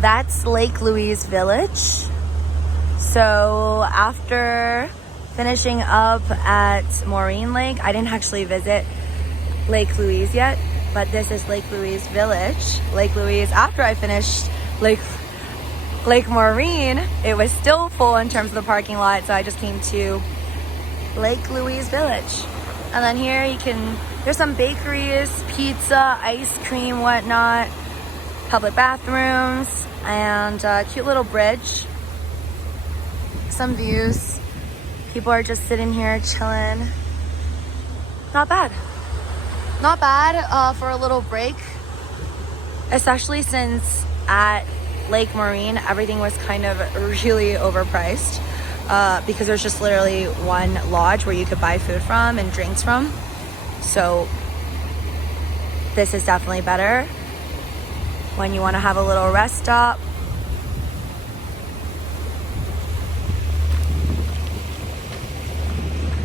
That's Lake Louise Village. So after finishing up at Maureen Lake, I didn't actually visit Lake Louise yet, but this is Lake Louise Village. Lake Louise, after I finished Lake Maureen, it was still full in terms of the parking lot, so I just came to Lake Louise Village. And then here there's some bakeries, pizza, ice cream, whatnot, public bathrooms, and a cute little bridge. Some views. People are just sitting here chilling. Not bad. Not bad for a little break, especially since at Lake Maureen everything was kind of really overpriced because there's just literally one lodge where you could buy food from and drinks from. So this is definitely better when you want to have a little rest stop.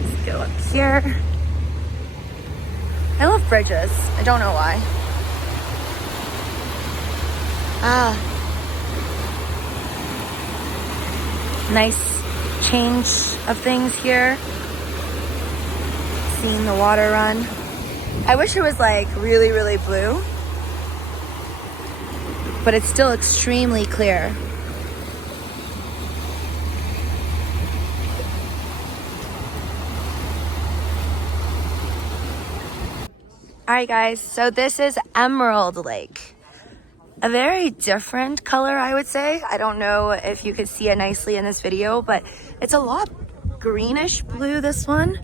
Let's go up here. I love bridges. I don't know why. Nice change of things here. Seeing the water run. I wish it was like really, really blue, but it's still extremely clear. Alright guys, so this is Emerald Lake. A very different color, I would say. I don't know if you could see it nicely in this video, but it's a lot greenish blue, this one.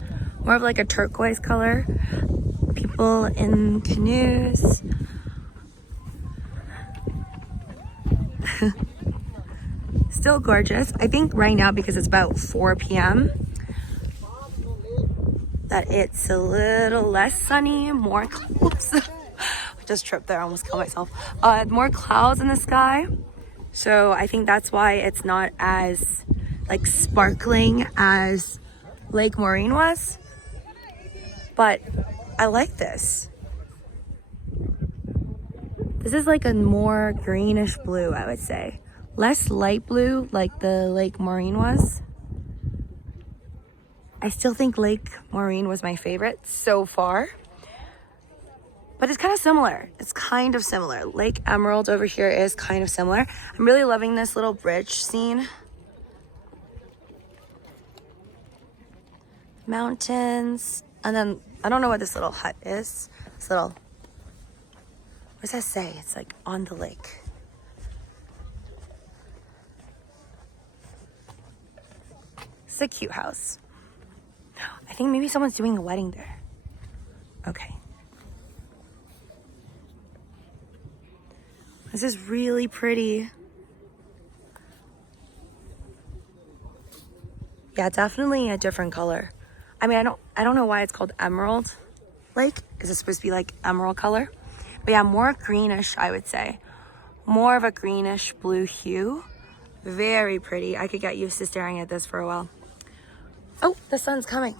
More of like a turquoise color. People in canoes. Still gorgeous. I think right now, because it's about 4 p.m., that it's a little less sunny, more clouds. I just tripped there, I almost killed myself. More clouds in the sky. So I think that's why it's not as like sparkling as Lake Maureen was. But I like this. This is like a more greenish blue, I would say. Less light blue like the Lake Maureen was. I still think Lake Maureen was my favorite so far. But it's kind of similar. It's kind of similar. Lake Emerald over here is kind of similar. I'm really loving this little bridge scene. Mountains. And then, I don't know what this little hut is. This little, what does that say? It's like on the lake. It's a cute house. I think maybe someone's doing a wedding there. Okay. This is really pretty. Yeah, definitely a different color. I mean, I don't know why it's called Emerald Lake. Is it supposed to be like emerald color? But yeah, more greenish, I would say. More of a greenish blue hue. Very pretty. I could get used to staring at this for a while. Oh, the sun's coming.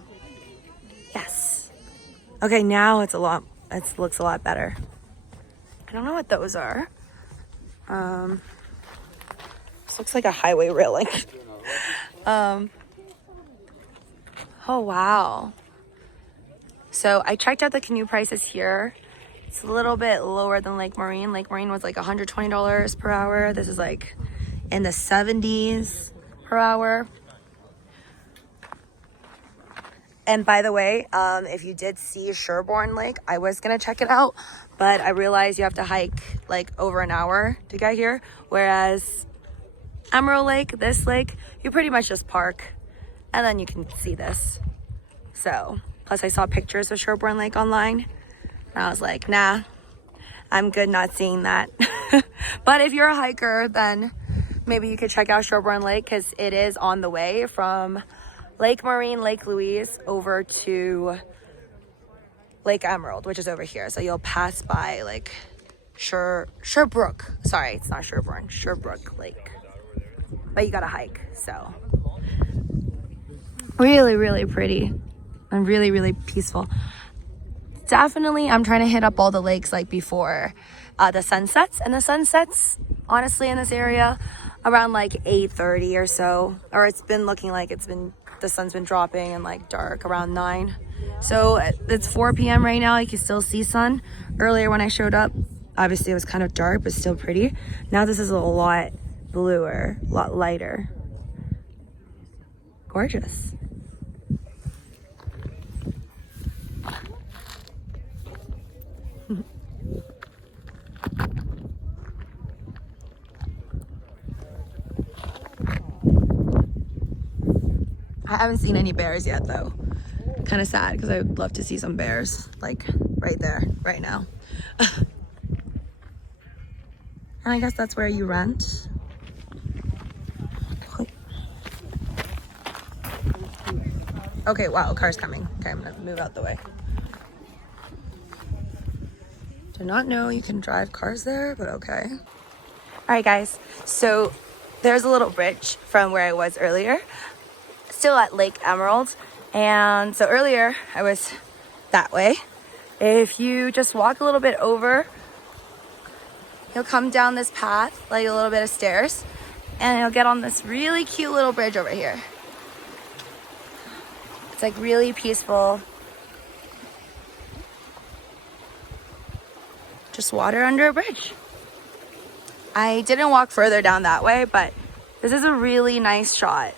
Yes. Okay, now it looks a lot better. I don't know what those are. This looks like a highway railing. Oh, wow. So I checked out the canoe prices here. It's a little bit lower than Lake Maureen. Lake Maureen was like $120 per hour. This is like in the 70s per hour. And by the way, if you did see Sherborne Lake, I was gonna check it out, but I realized you have to hike like over an hour to get here. Whereas Emerald Lake, this lake, you pretty much just park and then you can see this. So, plus I saw pictures of Sherborne Lake online and I was like, nah, I'm good not seeing that. But if you're a hiker, then maybe you could check out Sherborne Lake because it is on the way from Lake Maureen, Lake Louise over to Lake Emerald, which is over here. So you'll pass by like Sherbrooke. Sorry, it's not Sherborne, Sherbrooke Lake. But you gotta hike, so. Really, really pretty and really, really peaceful. Definitely, I'm trying to hit up all the lakes like before the sunsets. And the sunsets honestly, in this area around like 8:30 or so, or it's been looking like the sun's been dropping and like dark around 9. So it's 4 p.m. right now. You can still see sun. Earlier when I showed up, obviously it was kind of dark, but still pretty. Now this is a lot bluer, a lot lighter. Gorgeous. I haven't seen any bears yet though. Kind of sad because I would love to see some bears like right there, right now. And I guess that's where you rent. Okay, wow, car's coming. Okay, I'm gonna move out the way. Did not know you can drive cars there, but okay. All right, guys, so there's a little bridge from where I was earlier, still at Lake Emerald. And so earlier I was that way. If you just walk a little bit over, you'll come down this path, like a little bit of stairs, and you'll get on this really cute little bridge over here. It's like really peaceful. Just water under a bridge. I didn't walk further down that way, but this is a really nice shot.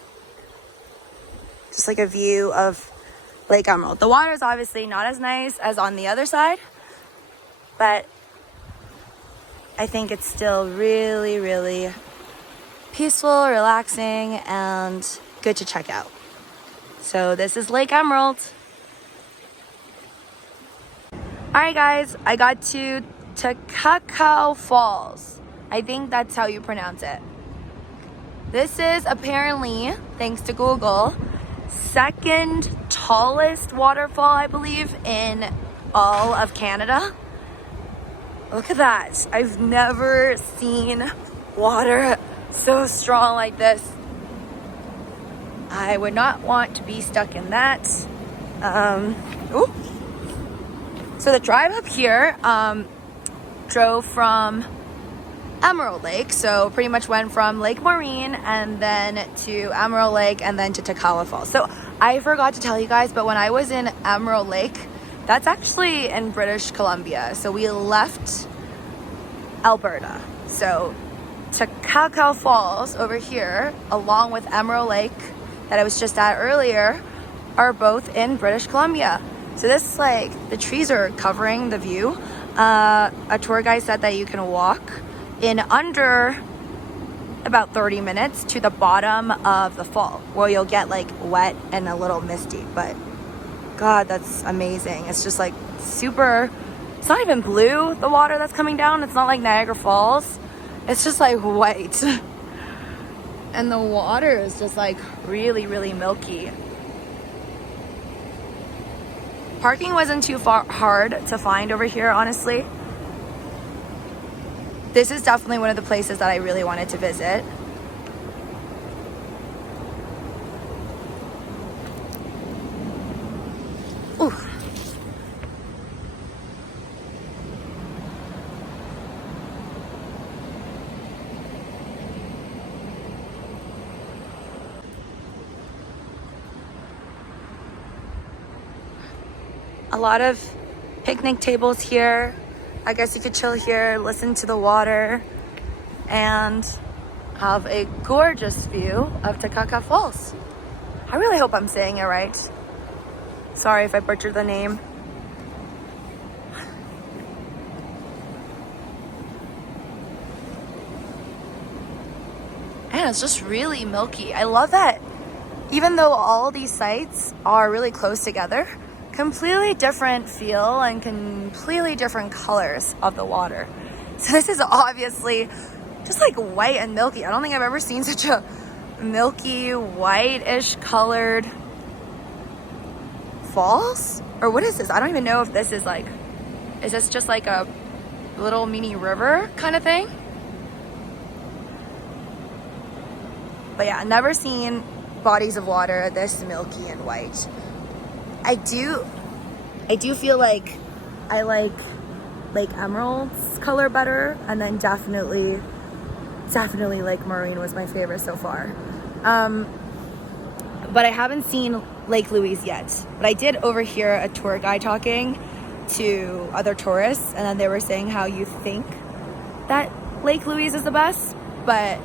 Just like a view of Lake Emerald. The water is obviously not as nice as on the other side, but I think it's still really, really peaceful, relaxing, and good to check out. So this is Lake Emerald. Alright guys, I got to Takakkaw Falls. I think that's how you pronounce it. This is apparently, thanks to Google, second tallest waterfall, I believe, in all of Canada. Look at that. I've never seen water so strong like this. I would not want to be stuck in that. Ooh. So the drive up here drove from Emerald Lake, so pretty much went from Lake Maureen and then to Emerald Lake and then to Takakkaw Falls. So I forgot to tell you guys, but when I was in Emerald Lake, that's actually in British Columbia. So we left Alberta. So Takakkaw Falls over here, along with Emerald Lake that I was just at earlier, are both in British Columbia. So this, like, the trees are covering the view. A tour guide said that you can walk in under about 30 minutes to the bottom of the fall, where you'll get like wet and a little misty, but God, that's amazing. It's just like super, it's not even blue, the water that's coming down. It's not like Niagara Falls. It's just like white. And the water is just like really, really milky. Parking wasn't too hard to find over here, honestly. This is definitely one of the places that I really wanted to visit. Ooh. A lot of picnic tables here. I guess you could chill here, listen to the water, and have a gorgeous view of Takakkaw Falls. I really hope I'm saying it right. Sorry if I butchered the name. And it's just really milky. I love that even though all these sites are really close together, completely different feel and completely different colors of the water. So this is obviously just like white and milky. I don't think I've ever seen such a milky, whitish colored falls. Or what is this? I don't even know if this is like, is this just like a little mini river kind of thing? But yeah, never seen bodies of water this milky and white. I do feel like I like Lake Emerald's color better, and then definitely definitely Lake Marine was my favorite so far. But I haven't seen Lake Louise yet. But I did overhear a tour guide talking to other tourists, and then they were saying how you think that Lake Louise is the best, but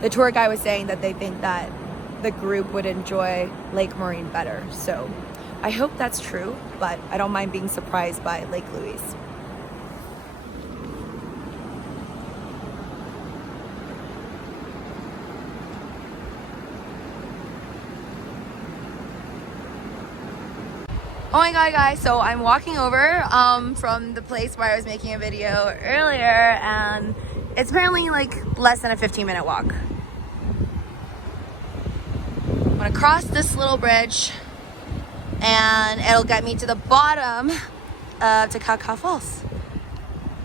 the tour guide was saying that they think that the group would enjoy Lake Marine better. So I hope that's true, but I don't mind being surprised by Lake Louise. Oh my god, guys, so I'm walking over from the place where I was making a video earlier, and it's apparently like less than a 15-minute walk. I'm gonna cross this little bridge and it'll get me to the bottom of Takakkaw Falls.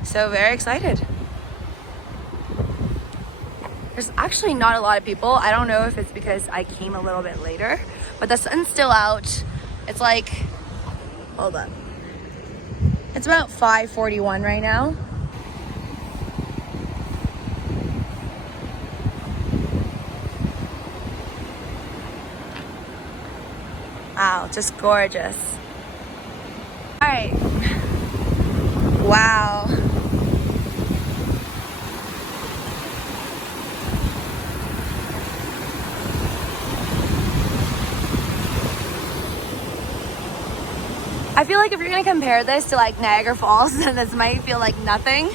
So very excited. There's actually not a lot of people. I don't know if it's because I came a little bit later, but the sun's still out. It's like, hold up. It's about 5:41 right now. Wow, just gorgeous. All right. Wow. I feel like if you're gonna compare this to like Niagara Falls, then this might feel like nothing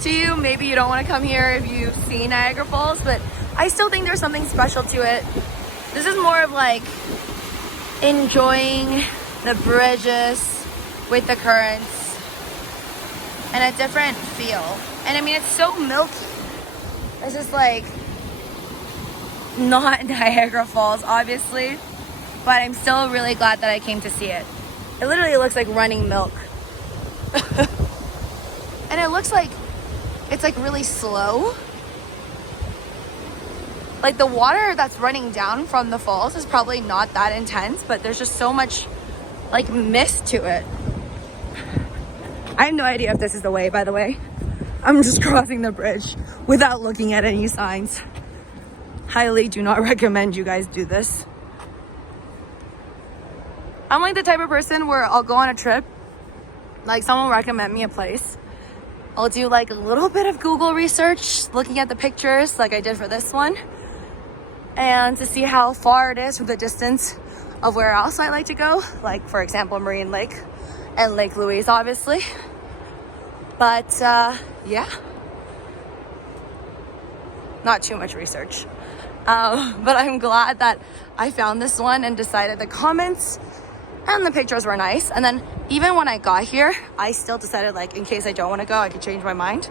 to you. Maybe you don't want to come here if you've seen Niagara Falls, but I still think there's something special to it. This is more of like enjoying the bridges with the currents and a different feel. And I mean, it's so milky. It's just like not Niagara Falls, obviously, but I'm still really glad that I came to see it. It literally looks like running milk. And it looks like it's like really slow. Like the water that's running down from the falls is probably not that intense, but there's just so much like mist to it. I have no idea if this is the way, by the way. I'm just crossing the bridge without looking at any signs. Highly do not recommend you guys do this. I'm like the type of person where I'll go on a trip, like someone will recommend me a place. I'll do like a little bit of Google research, looking at the pictures like I did for this one, and to see how far it is from the distance of where else I like to go. Like for example, Marine Lake and Lake Louise, obviously. But yeah, not too much research. But I'm glad that I found this one and decided the comments and the pictures were nice. And then even when I got here, I still decided like in case I don't want to go, I could change my mind.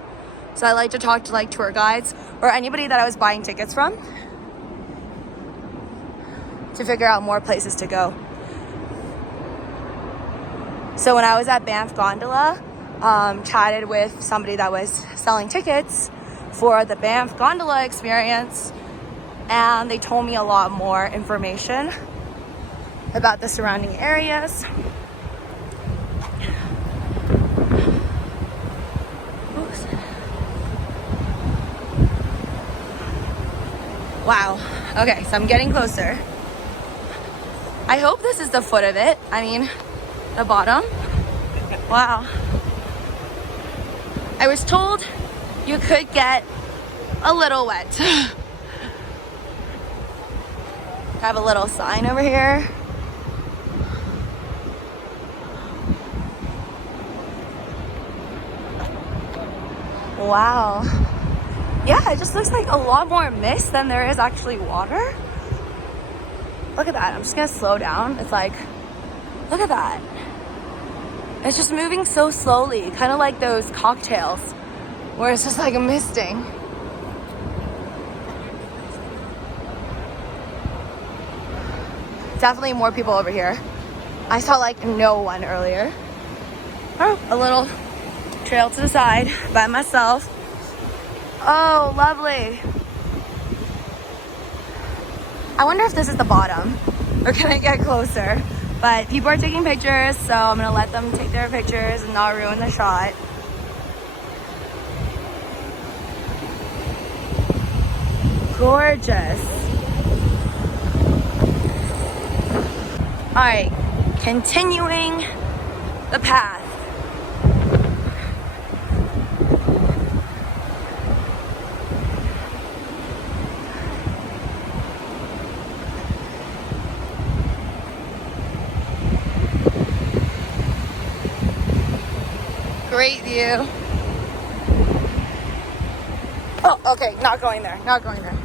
So I like to talk to like tour guides or anybody that I was buying tickets from to figure out more places to go. So when I was at Banff Gondola, chatted with somebody that was selling tickets for the Banff Gondola experience, and they told me a lot more information about the surrounding areas. Oops. Wow. Okay, so I'm getting closer. I hope this is the foot of it. I mean, the bottom. Wow. I was told you could get a little wet. Have a little sign over here. Wow. Yeah, it just looks like a lot more mist than there is actually water. Look at that. I'm just gonna slow down. It's like, look at that. It's just moving so slowly, kind of like those cocktails where it's just like a misting. Definitely more people over here. I saw like no one earlier. Oh, a little trail to the side by myself. Oh, lovely. I wonder if this is the bottom or can I get closer? But people are taking pictures, so I'm gonna let them take their pictures and not ruin the shot. gorgeous. All right, continuing the path. Great view. Oh, okay, not going there, not going there.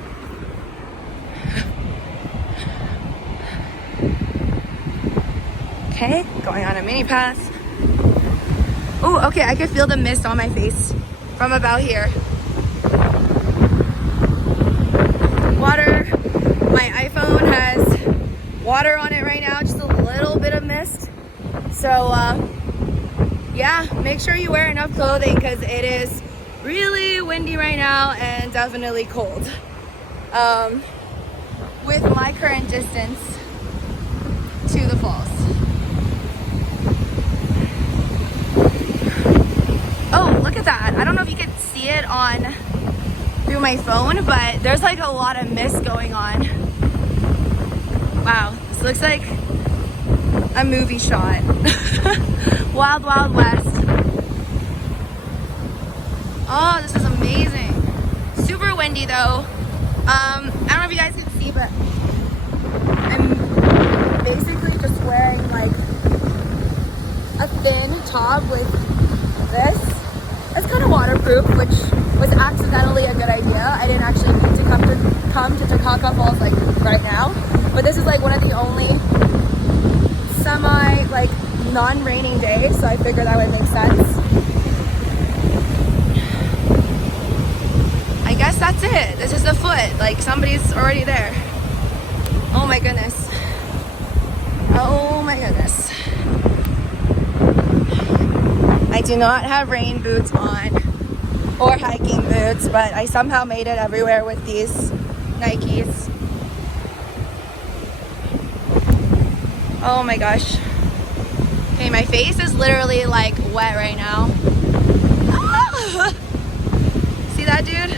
Okay, going on a mini path. Oh, okay, I can feel the mist on my face from about here. Water. My iPhone has water on it right now, just a little bit of mist. So, yeah, make sure you wear enough clothing because it is really windy right now and definitely cold. With my current distance to the falls. Oh, look at that. I don't know if you can see it on through my phone, but there's like a lot of mist going on. Wow, this looks like a movie shot. Wild, Wild West. Oh, this is amazing. Super windy though. I don't know if you guys can see, but I'm basically just wearing like a thin top with this. It's kind of waterproof, which was accidentally a good idea. I didn't actually need to come to Takakkaw Falls like right now, but this is like one of the only semi like non-raining days, so I figured that would make sense. I guess that's it. This is the foot. Like somebody's already there. Oh my goodness. Oh my goodness. I do not have rain boots on or hiking boots, but I somehow made it everywhere with these Nikes. Oh my gosh. Okay, my face is literally like wet right now. Ah! See that, dude?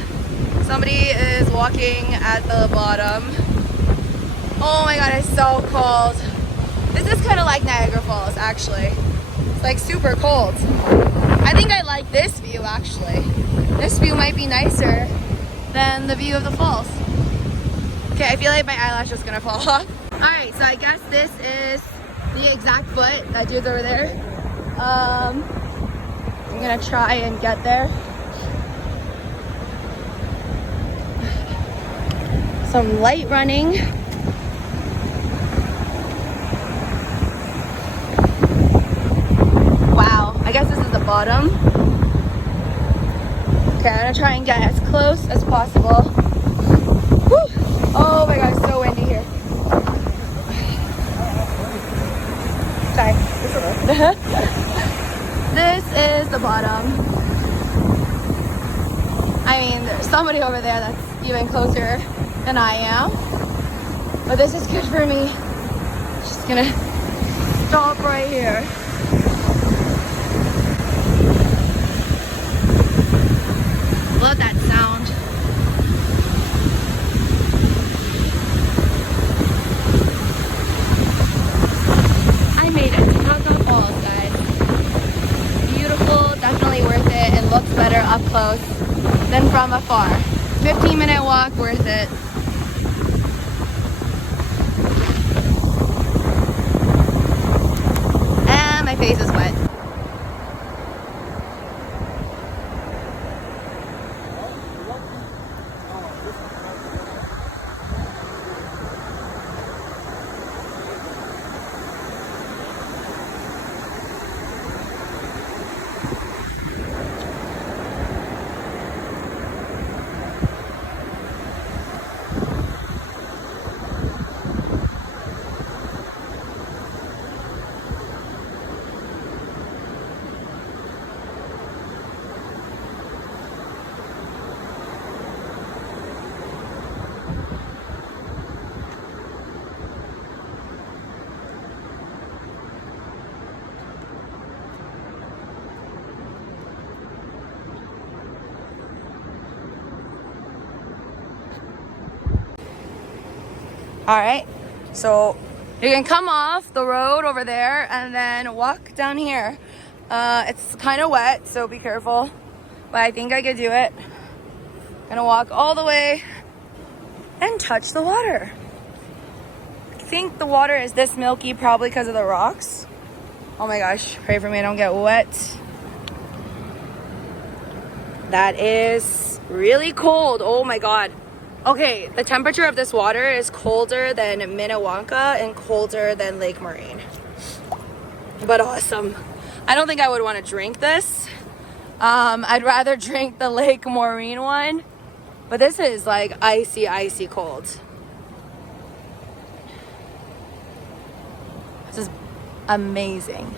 Somebody is walking at the bottom. Oh my god, it's so cold. This is kind of like Niagara Falls, actually. It's like super cold. I think I like this view, actually. This view might be nicer than the view of the falls. Okay, I feel like my eyelash is gonna fall off. Alright, so I guess this is the exact foot. That dude's over there. I'm gonna try and get there. Some light running. Wow, I guess this is the bottom. Okay, I'm gonna try and get as close as possible. Whew. Oh my god, it's so windy here. Sorry. This is the bottom. I mean, there's somebody over there that's even closer than I am. But this is good for me. Just gonna stop right here. Love that sound. I made it to Takakkaw Falls, guys. Beautiful, definitely worth it. It looks better up close than from afar. 15-minute walk, worth it. And my face is wet. All right, so you can come off the road over there and then walk down here. It's kind of wet, so be careful, but I think I could do it. Gonna walk all the way and touch the water. I think the water is this milky probably because of the rocks. Oh my gosh, pray for me I don't get wet. That is really cold. Oh my god. Okay, the temperature of this water is colder than Minnewanka and colder than Lake Marine. But awesome. I don't think I would want to drink this. I'd rather drink the Lake Marine one. But this is like icy, icy cold. This is amazing.